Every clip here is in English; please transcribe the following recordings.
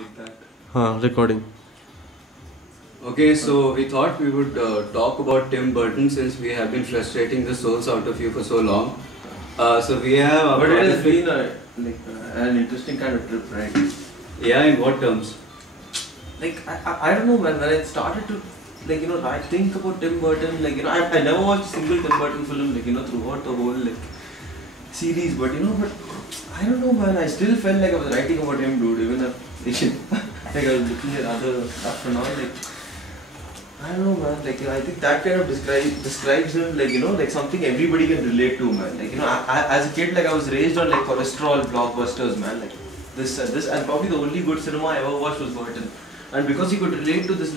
Like that. Recording. Okay, so we thought we would talk about Tim Burton since we have been frustrating the souls out of you for so long. So we have. But it has been an interesting kind of trip, right? Yeah, in what terms? I don't know, man. When I started to I think about Tim Burton, I never watched a single Tim Burton film throughout the whole series, but I don't know, man. I still felt like I was writing about him, dude. Even if I was looking at other stuff and all, I don't know, man. I think that kind of describes him, something everybody can relate to, man. As a kid, I was raised on cholesterol blockbusters, man. This, and probably the only good cinema I ever watched was Burton. And because you could relate to this,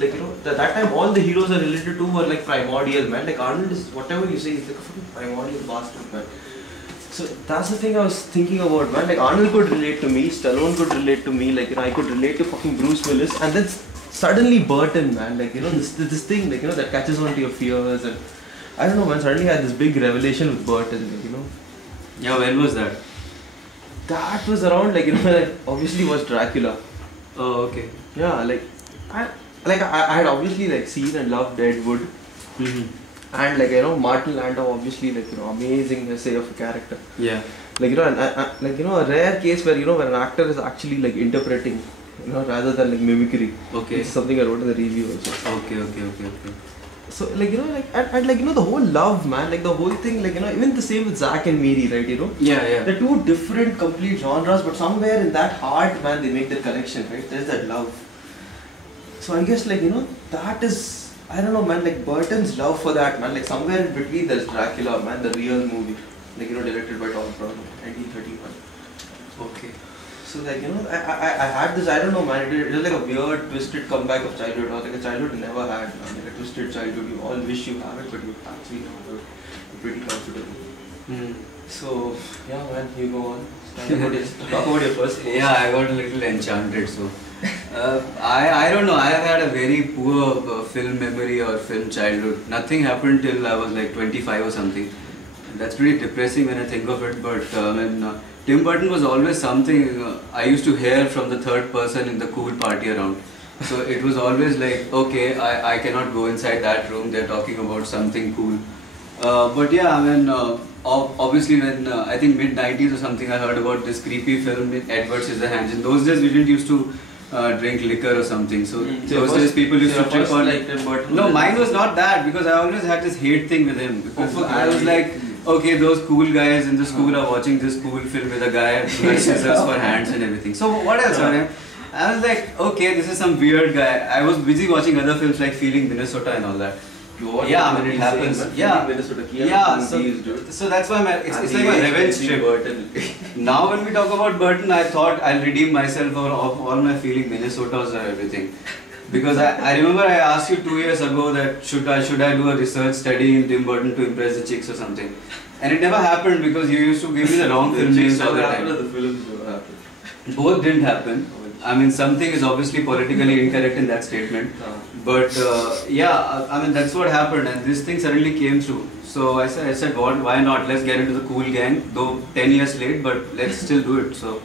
that time all the heroes are related to were primordial, man. Arnold is, whatever you say, he's a fucking primordial bastard, man. So that's the thing I was thinking about, man. Arnold could relate to me, Stallone could relate to me, I could relate to fucking Bruce Willis, and then suddenly Burton, man. This thing, that catches on to your fears, and I don't know, man. Suddenly I had this big revelation with Burton, Yeah, when was that? That was around, when I obviously watched Dracula. Oh, okay. Yeah, I had obviously seen and loved Ed Wood. And Martin Landau, obviously amazing essay of a character. Yeah. A rare case where when an actor is actually interpreting, rather than mimicry. Okay. It's something I wrote in the review also. Okay. So the whole love, man, the whole thing, even the same with Zack and Miri, right? Yeah. They're two different complete genres, but somewhere in that heart, man, they make that connection, right? There's that love. So I guess that is, I don't know, man, Burton's love for that, man, somewhere in between there's Dracula, man, the real movie, directed by Tom Brown, 1931. Okay. So I had this, I don't know, man, it was a weird twisted comeback of childhood, or a childhood you never had, man, a twisted childhood, you all wish you have it, but you actually have it, pretty comfortable. So, yeah, man, you go on. Talk about your first post. Yeah, I got a little enchanted. So, I don't know. I have had a very poor film memory or film childhood. Nothing happened till I was 25 or something. That's pretty depressing when I think of it. But Tim Burton was always something I used to hear from the third person in the cool party around. So it was always okay, I cannot go inside that room. They're talking about something cool. But yeah, obviously when I think mid-90s or something, I heard about this creepy film Edward Scissorhands. In those days, we didn't used to drink liquor or something. So those days people used to trip on. No, mine was not that, because I always had this hate thing with him. Because I was okay, those cool guys in the school are watching this cool film with a guy who has scissors for hands and everything. So what else on him? I was okay, this is some weird guy. I was busy watching other films like Feeling Minnesota and all that. Yeah, it happens. So that's why it's like a revenge trip. Now when we talk about Burton, I thought I'll redeem myself of all my Feeling Minnesotas or everything. Because I remember I asked you 2 years ago that should I do a research study in Tim Burton to impress the chicks or something. And it never happened because you used to give me the wrong film names all the time. The films never happened. Both didn't happen. I mean, something is obviously politically incorrect in that statement. But yeah, I mean, that's what happened, and this thing suddenly came through. So I said, why not? Let's get into the cool gang, though 10 years late, but let's still do it. So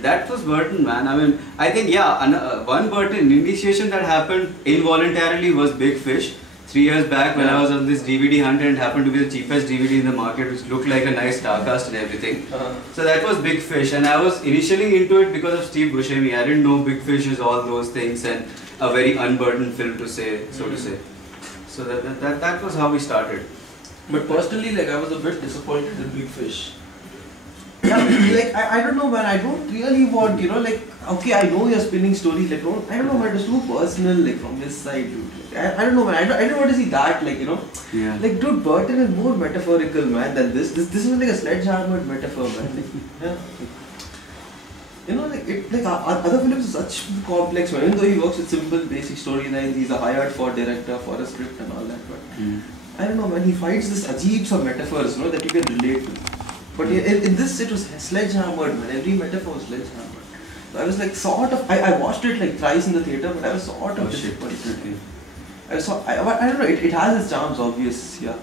that was Burton, man. I mean, I think, yeah, one Burton initiation that happened involuntarily was Big Fish. 3 years back when I was on this DVD hunt, and it happened to be the cheapest DVD in the market, which looked like a nice Starcast and everything. So that was Big Fish, and I was initially into it because of Steve Buscemi. I didn't know Big Fish is all those things and a very un-Burton film to say, so to say. So that was how we started. But personally, I was a bit disappointed in Big Fish. Yeah, I don't know, man. I don't really want, okay, I know you're spinning stories, I don't know, man. It's too personal, from his side, dude. I don't know, man. I don't want to see that, Yeah. Dude, Burton is more metaphorical, man, than this. This is a sledgehammered metaphor, man. Yeah. Other films are such complex, man. Even though he works with simple, basic storylines, he's a hired for director, for a script and all that, but I don't know, man. He finds this ajeebs of metaphors, that you can relate to. But in this, it was sledgehammered, man. Every metaphor was sledgehammered. So I was sort of, I watched it thrice in the theatre, but I was sort of disappointed. Okay. I don't know, it has its charms, obvious, yeah.